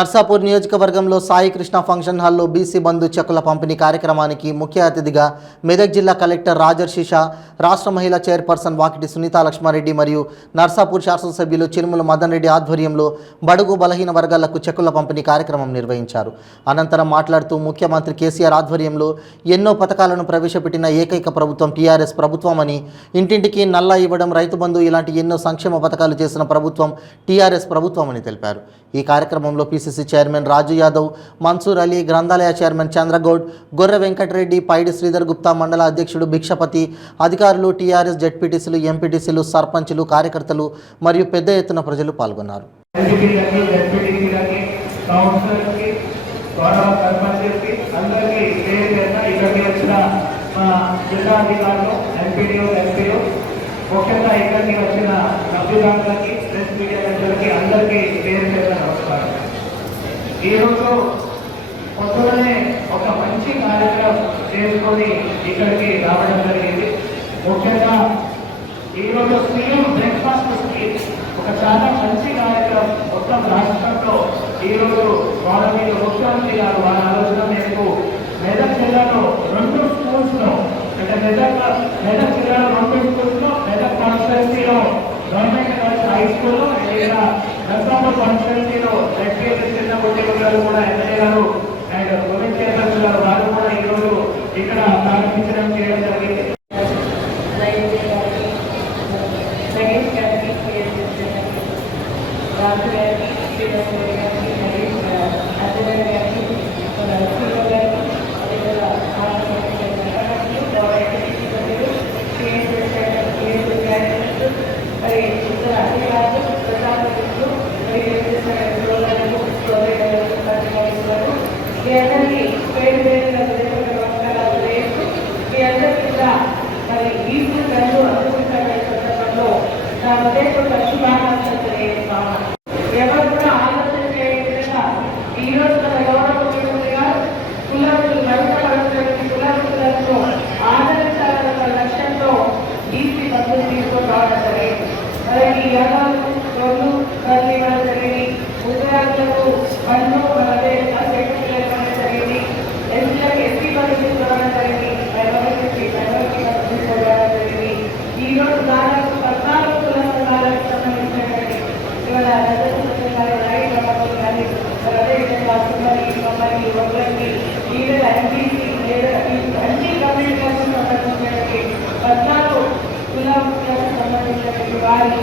నర్సాపూర్ నియోజకవర్గంలో సాయి కృష్ణ ఫంక్షన్ హాల్లో బీసీ బంధు చెక్కుల పంపిణీ కార్యక్రమానికి ముఖ్య అతిథిగా మెదక్ జిల్లా కలెక్టర్ రాజర్షిషా, రాష్ట్ర మహిళా చైర్పర్సన్ వాకిటి సునీతా లక్ష్మారెడ్డి మరియు నర్సాపూర్ శాసనసభ్యులు చిరుమల మదన్ రెడ్డి ఆధ్వర్యంలో బడుగు బలహీన వర్గాలకు చెక్కుల పంపిణీ కార్యక్రమం నిర్వహించారు. అనంతరం మాట్లాడుతూ ముఖ్యమంత్రి కేసీఆర్ ఆధ్వర్యంలో ఎన్నో పథకాలను ప్రవేశపెట్టిన ఏకైక ప్రభుత్వం టీఆర్ఎస్ ప్రభుత్వమని, ఇంటింటికి నల్లా ఇవ్వడం, రైతు బంధు ఇలాంటి ఎన్నో సంక్షేమ పథకాలు చేసిన ప్రభుత్వం టీఆర్ఎస్ ప్రభుత్వమని తెలిపారు. ఈ కార్యక్రమంలో పిసిసి చైర్మన్ రాజు యాదవ్, మన్సూర్ అలీ, గ్రంథాలయ చైర్మన్ చంద్రగౌడ్, గొర్రె వెంకటరెడ్డి, పైడి శ్రీధర్ గుప్తా, మండల అధ్యక్షుడు భిక్షపతి, అధికారులు, టీఆర్ఎస్ జెడ్పీటీసీలు, ఎంపీటీసీలు, సర్పంచులు, కార్యకర్తలు మరియు పెద్ద ఎత్తున ప్రజలు పాల్గొన్నారు. ముఖ్యంగా ఇక్కడికి వచ్చిన లబ్ధిదారులకి, ప్రెస్ మీడియా మిత్రులకి అందరికీ పేరు పేరున నమస్కారం. ఈరోజు పొద్దునే ఒక మంచి కార్యక్రమం చేసుకొని ఇక్కడికి రావడం జరిగింది. ముఖ్యంగా ఈరోజు సీఎం బ్రేక్ఫాస్ట్ స్కీమ్ ఒక చాలా మంచి కార్యక్రమం మొత్తం రాష్ట్రంలో ఈరోజు గవర్నమెంట్ ముఖ్యమంత్రి గారు వారి ఆలోచన మేరకు మెదక్ జిల్లాలో 2 స్కూల్స్లో, అంటే మెదక్ జిల్లాలో 2 స్కూల్స్లో, మెదక్ కాన్స్టిట్యున్సీలో గవర్నమెంట్ గర్ల్స్ హై స్కూల్లో, లేదా నర్సాపూర్ కాన్స్టిట్యున్సీలో జడ్పీఎస్ చిన్న కొట్టేలు గారు కూడా, ఎమ్మెల్యే గారు అండ్ గవర్నమెంట్ చైర్మన్ గారు వారు కూడా ఈరోజు ఇక్కడ ప్రారంభించడం చేయడం జరిగింది. ఎవరు కూడా ఆలోచన చేయకుండా ఈరోజు మన గౌరవ ముఖ్యమంత్రిగా కులాలను ఆదరించాలన్న లక్ష్యంతో బీసీ బంధువులు తీసుకొని రావడం జరిగింది. అలాగే యాదాలు, రోడ్లు, తల్లి ఇవ్వడం జరిగింది. ఉద్యోగులకు బండ్లు ఇవ్వడం జరిగింది. ఎస్సీలకు ఎస్సీ బంధు తీసుకోవడం జరిగింది. తీసుకోవడం జరిగింది. ఈరోజు దాదాపు 14 కుల సంఘాలకు సంబంధించినటువంటి ఇవాళ అదేవిధంగా సుమరి, ఒక్కరికి ఎంపీసీ లేదా అన్ని కమ్యూనిటీలకు సంబంధించినటువంటి 14 కులాలకు సంబంధించినటువంటి వారి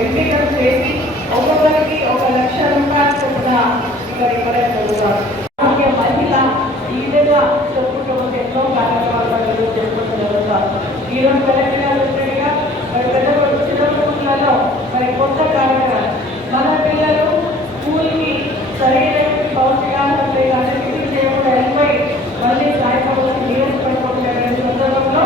ఎంపికలు చేసి ఒక్కొక్కరికి 1 లక్ష రూపాయల చొప్పున ఇక్కడ ఇవ్వడం జరుగుతారు. మహిళ ఈ విధంగా చెప్పుకుంటే ఎన్నో కార్యక్రమాలు చేసుకుంటూ జరుగుతారు. ఈరోజు తెలంగాణ వచ్చినట్టుగా మరి పెద్ద చిన్నపిల్లలలో మరి కొత్త కార్యక్రమాలు, మన పిల్లలు స్కూల్కి సరైన పౌష్టికాహారం లేదని చేయకుండా వెళ్ళిపోయి మళ్ళీ సాయంత్రం నీరస్ పడిపోతున్న సందర్భంలో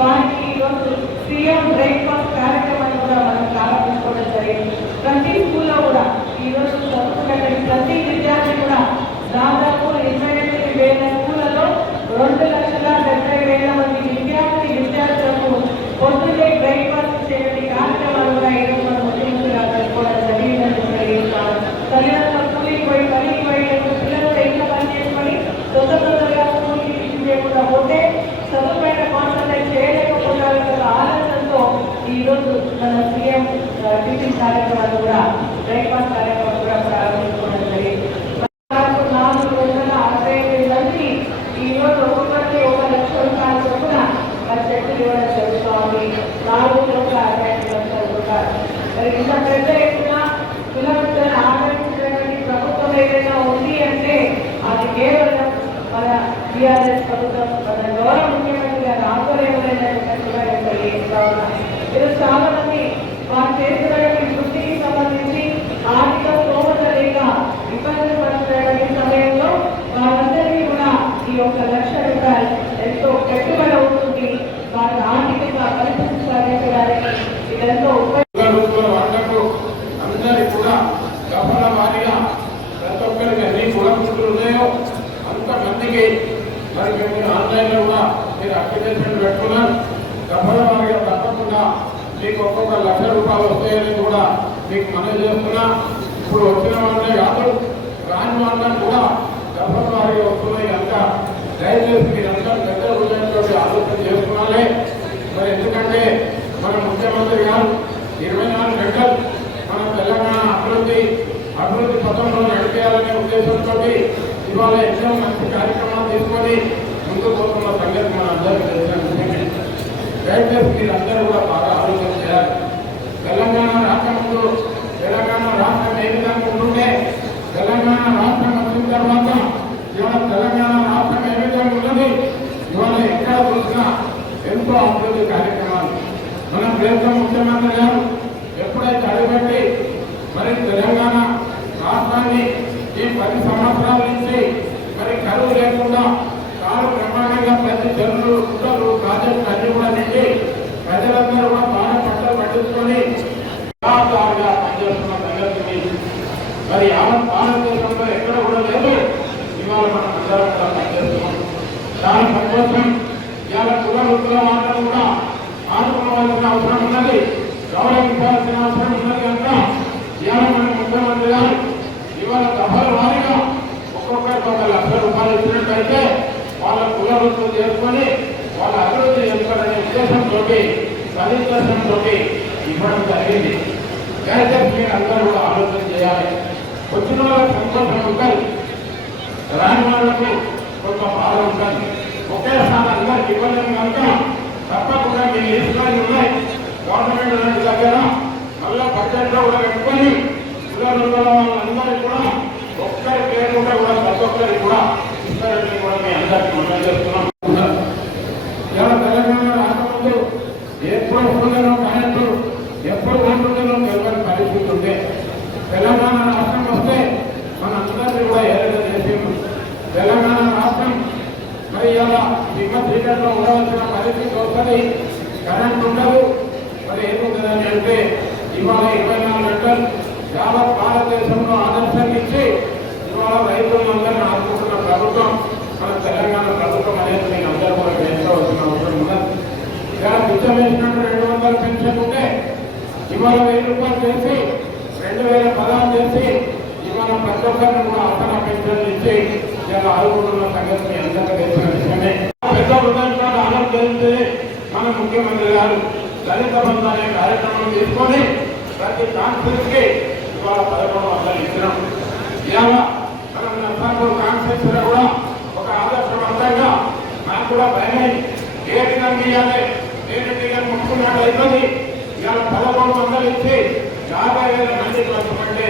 వారికి ఈరోజు సీఎం బ్రేక్ఫాస్ట్ కార్యక్రమాన్ని కూడా మనం ప్రారంభించుకోవడం జరిగింది. ప్రతి స్కూల్లో కూడా ఈరోజు చదువుకున్న ప్రతి విద్యార్థి కూడా దాదాపు 28,000 స్కూళ్లలో 2,70,000 మంది విద్యార్థులకు పొద్దున్నే బ్రేక్ఫాస్ట్ చేయడానికి కార్యక్రమాలు కూడా ఈరోజు మనం ముఖ్యమంత్రిగా జరుపుకోవడం జరిగిందని తల్లిదండ్రులు స్కూల్కి పోయి పనికి పోయి పిల్లలు ఇంట్లో పని చేసుకొని తొందరగా స్కూల్కి తీసుకునేకుండా పోతే చదువుపైన కాన్సన్ట్రేట్ చేయలేకపోతారన్న ఆలోచనతో ఈరోజు మన సీఎం టీచింగ్ కార్యక్రమాలు కూడా, బ్రేక్ఫాస్ట్ కార్యక్రమాలు కూడా ప్రారంభించుకోవడం జరిగింది. 465 మంది ఈరోజు ఒక్కొక్కరికి 1 లక్ష రూపాయల చొప్పున మరి చెట్లు ఇవ్వడం జరుగుతుంది. 4,65 రూపాయలు. మరి ఇంత పెద్ద ఎత్తున పిల్లలను ఆదరించినటువంటి ప్రభుత్వం ఏదైనా ఉంది అంటే అది కేవలం మన టీఆర్ఎస్ ప్రభుత్వం, మన గౌరవ ముఖ్యమంత్రి గారు ఆధ్వర్యంలోనేట్టుగా తెలియజేస్తా ఉన్నారు. ఈరోజు చాలా మంది వారు చేస్తున్నటువంటి వృత్తికి సంబంధించి ఆర్థిక స్తోమత లేక ఇబ్బందులు పడుతున్నటువంటి సమయంలో వారందరికీ కూడా ఈ 1 లక్ష రూపాయలు ఎంతో పెట్టుబడి అవుతుంది. వారి ఆర్థికంగా పరిస్థితి సాధించడానికి ఇదంతా అందరి కూడా గఫల వారిగా ప్రతి ఒక్కరికి అన్ని కులపుస్తులు ఉన్నాయో అంతమందికి మరి మేము ఆన్లైన్లో కూడా మీరు అప్లికేషన్ పెట్టుకున్నారు. గఫల వారిగా తప్పకుండా మీకు ఒక్కొక్క 1 లక్ష రూపాయలు వస్తాయని కూడా మీకు మనవి చేస్తున్నా. ఇప్పుడు వచ్చిన వాళ్ళే కాదు, రాని వాళ్ళని కూడా దఫల వారిగా వస్తున్నాయి కనుక దయచేసి మీరందరూ పెద్ద హృదయంతో ఆలోచన చేసుకున్నారే. మరి ఎందుకంటే మన ముఖ్యమంత్రి గారు 24 గంటలు మన తెలంగాణ అభివృద్ధి పథంలో నడిపేయాలనే ఉద్దేశంతో ఇవాళ ఎన్నో మంచి కార్యక్రమాలు తీసుకొని ముందుకు పోతున్న సంగతి మన అందరికీ తెలిసిన విషయమే. దయచేసి మీరందరూ కూడా బాగా ఆలోచన చేయాలి. తెలంగాణ రాకముందు తెలంగాణ రాష్ట్రం ఏ విధంగా ఉంటుంటే తెలంగాణ రాష్ట్రం వచ్చిన తర్వాత ఇవాళ తెలంగాణ రాష్ట్రం ఏ విధంగా ఉన్నది. ఇవాళ ఎక్కడ చూసినా ఎంతో అభివృద్ధి కార్యక్రమాలు మన దేశం ముఖ్యమంత్రి గారు ఎప్పుడైతే అడుగుపెట్టి మరి తెలంగాణ రాష్ట్రాన్ని ఈ 10 సంవత్సరాల నుంచి మరి కరువు లేకుండా కాలు బ్రహ్మాండంగా ప్రతి జనులు గుట్టలు ప్రాజెక్టులు అన్ని కూడా నిండి ప్రజలందరూ కూడా బాగా పంటలు పండించుకొని జవాబుదారుగా పనిచేస్తున్న సంగతిని మరి భారతదేశంలో ఎక్కడ కూడా లేదు. ఇవాళ మనం అందరం కూడా పనిచేస్తున్నాం. దాని సంతోషం ఇవాళ కుల మాటలు కూడా ఆదుకోవాల్సిన అవసరం ఉన్నది, గౌరవించాల్సిన అవసరం ఉన్నది కనుక ఇవాళ మన ముఖ్యమంత్రి గారు ఇవాళ దఫల వారీగా ఒక్కొక్కరికి 1 లక్ష రూపాయలు ఇచ్చినట్టయితే వాళ్ళ కుల వృత్తులు చేసుకొని వాళ్ళ అభివృద్ధి చేస్తారనే ఉద్దేశంతో సదుద్దేశంతో ఇవ్వడం జరిగింది. దయచేసి మీరు అందరూ కూడా ఆలోచన చేయాలి. వచ్చిన వాళ్ళకి సంతోషం ఉంటుంది, రాని వాళ్లకు కొంత బాధ ఉంటుంది. ఒకేసారి అందరికి ఇవ్వలేము కనుక తప్పకుండా మీ లిస్టులు ఉన్నాయి గవర్నమెంట్ దగ్గర. మళ్ళా బడ్జెట్లో కూడా పెట్టుకొని కుల వాళ్ళందరికీ కూడా ఒక్కరి పేరు కూడా ప్రతి ఒక్కరికి కూడా ఇస్తారని కూడా మీ అందరికీ మనం చేస్తున్నాం. ఇలా తెలంగాణ రాష్ట్రంలో ఎప్పుడు ఉంటుందో కరెంటు ఎప్పుడు ఉంటుందో తెలియని పరిస్థితి ఉంటే తెలంగాణ రాష్ట్రం వస్తే మన అందరినీ కూడా ఏదైనా చేసింది. తెలంగాణ రాష్ట్రం మరి ఇలా చీకట్లో ఉండవలసిన పరిస్థితి వస్తుంది, కరెంట్ ఉండదు. మరి ఏముంటుందని అంటే ఇవాళ 24 గంటలు యావత్ భారతదేశంలో ఆదర్శంగా ఇచ్చి ఇవాళ రైతులందరినీ ఆదుకుంటున్న ప్రభుత్వం మన తెలంగాణ ప్రభుత్వం అనేది మీకు అందరూ కూడా చేసుకోవాల్సిన అవసరం ఉన్నది. ఇలా పిచ్చం వేసినట్టు 200 పెన్షన్ ఉంటే ఇవాళ 1000 రూపాయలు చేసి 2016 చేసి ఇవాళ ప్రతి ఒక్కరిని కూడా అసలు పెన్షన్ ఇచ్చి ఇలా ఆదుకుంటున్న సంగతి మీ అందరికీ తెలిసిన విషయమే. పెద్ద హృదయంతో ఆలోచించి మన ముఖ్యమంత్రి గారు దళిత బంధు అనే కార్యక్రమం తీసుకొని ప్రతి కాన్ఫరెన్స్ కి ఇవాళ 1100 ఇచ్చినాం. ఇవాళ మనం నర్సాపూర్ కాన్ఫరెన్స్ లో కూడా ఒక ఆదర్శవంతంగా నాకు కూడా భయమే ఏ విధంగా ఇవ్వాలి నేను ముట్టుకున్నట్టు అవుతుంది. ఇవాళ 1100 ఇచ్చి 50,000 మందికి వచ్చమంటే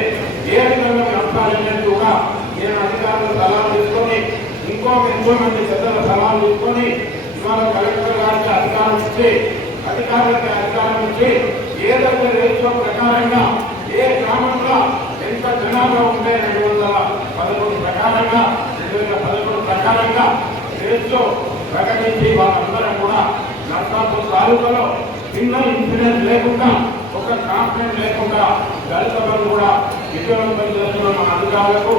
ఏ విధంగా నడపాలనేది కూడా నేను అధికారుల సలహాలు తీసుకొని ఎంతో మంది పెద్దల సలహాలు తీసుకొని ఇవాళ కలెక్టర్ గారికి అధికారం ఇచ్చి అధికారులకి అధికారం ఇచ్చి ఏదైతే రేషియో ప్రకారంగా ఏ గ్రామంలో ఎంత జనాభా ఉంటే 211 ప్రకారంగా 2011 ప్రకారంగా రేషియో ప్రకటించి వాళ్ళందరం కూడా నర్సాపూర్ తాలూకాలో చిన్న ఇన్సిడెంట్ లేకుండా ఒక కాంప్లైంట్ లేకుండా దళిత బంధు కూడా విజయవంతం చేస్తున్న మన అధికారులకు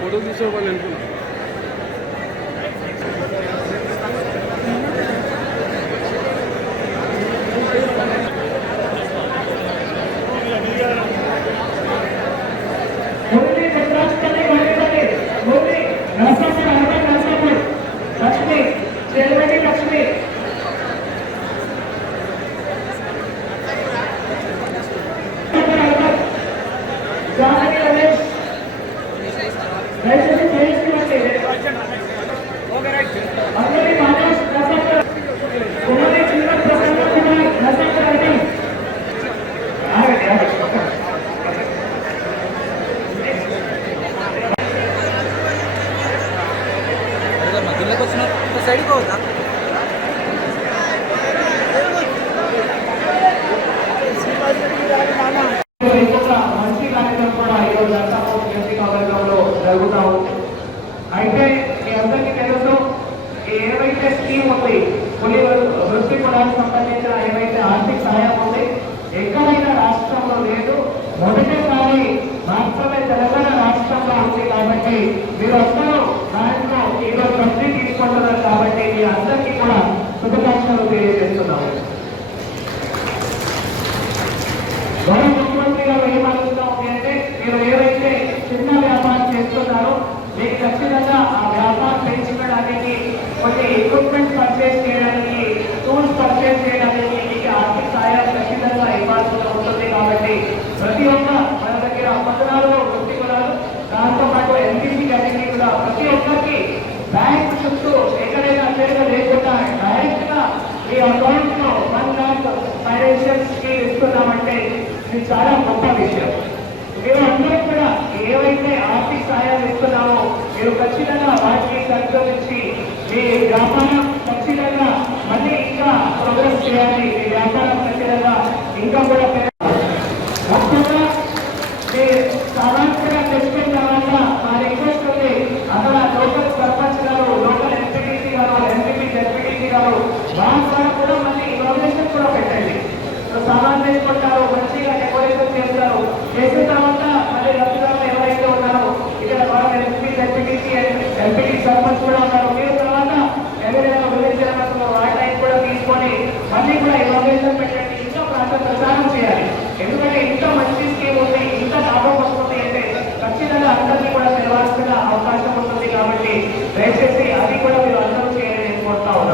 ఫోటో తీసుకోవాలి అనుకున్నా. సైడ్కి అవుతా మంచి కార్యక్రమం కూడా ఈరోజు నర్సాపూర్ ఎంపీ కార్యక్రమంలో జరుగుతాము. మీ అందరికీ తెలుసు ఏవైతే స్కీమ్ ఉంది పులి వృత్తి కులానికి సంబంధించిన ఏవైతే ఆర్థిక సహాయం ఉంది ఎక్కడైనా రాష్ట్రంలో లేదు, మొదటిసారి మాత్రమే తెలంగాణ రాష్ట్రంలో ఉంది. కాబట్టి మీరు అందరూ దాంట్లో ఈరోజు సబ్సిడీ తీసుకుంటున్నారు. కాబట్టి మీ అందరికీ కూడా శుభాకాంక్షలు తెలియజేస్తున్నాము. గౌరవ ముఖ్యమంత్రి గారు ఏమనుకుంటాము అంటే మీరు ఏవైతే చిన్న వ్యాపారం చేస్తున్నారో మీకు ఖచ్చితంగా ఆ వ్యాపారం పెంచుకోవడానికి కొన్ని ఎక్విప్మెంట్ పర్చేస్ చేయడానికి, టూల్స్ పర్చేస్ చేయడానికి మీకు ఆర్థిక సహాయం ఖచ్చితంగా ఇవ్వాల్సి ఉంటుంది. కాబట్టి ప్రతి ఒక్క మన దగ్గర 14 వృత్తి కులాలు, దాంతో పాటు ఎన్టీసీ కేటగిరీ కూడా ప్రతి ఒక్కరికి బ్యాంక్ చుట్టూ ఎక్కడైనా చేత లేకుండా డైరెక్ట్ గా మీ అకౌంట్ లో 1 lakh ఫైనాన్షియల్ స్కీమ్ ఇస్తున్నామంటే ఇది చాలా గొప్ప విషయం. మీరు అందరూ కూడా ఏవైతే ఆర్థిక సహాయాలు ఇస్తున్నామో మీరు ఖచ్చితంగా వాటిని సంతరించి మీ వ్యాపారం ఖచ్చితంగా మళ్ళీ ఇంకా ప్రోగ్రెస్ చేయాలి. మీ వ్యాపారం ఖచ్చితంగా ఇంకా కూడా ముఖ్యంగా మీ సామాన్యంగా తెచ్చుకున్న తర్వాత మా రిక్వెస్ట్ ఉంది, అక్కడ లోకల్ సర్పంచ్ గారు, లోకల్ ఎంపీటీసీ గారు, ఎంపీపీ జెడ్పీటీసీ గారు వాళ్ళ ద్వారా కూడా మళ్ళీ ఇన్ఫర్మేషన్ కూడా పెట్టండి. సామాన్ తెచ్చుకుంటారు, మంచిగా డెకరేషన్ చేస్తారు, చేసిన తర్వాత మళ్ళీ లబ్ధిదారులు ఎవరైతే ఉన్నారో ఇక్కడ వాళ్ళ ఎంపీ జెడ్పీటీసీ ఎంపీటీ సర్పంచ్ కూడా ఉన్నారు. మీరు తర్వాత ఎవరైనా విలేజ్ వాటి కూడా తీసుకొని మళ్ళీ కూడా ఇన్ఫర్మేషన్ పెట్టండి. ఇంకా ప్రచారం చేయాలి. ఎందుకంటే ఇంత మంచి స్కీమ్ ఉంది, ఇంత లాభం వస్తుంది అంటే ఖచ్చితంగా అందరినీ కూడా తెలవాల్సిన అవకాశం ఉంటుంది. కాబట్టి దయచేసి అది కూడా మీరు అందరూ చేయాలని కోరుతా ఉన్నాను.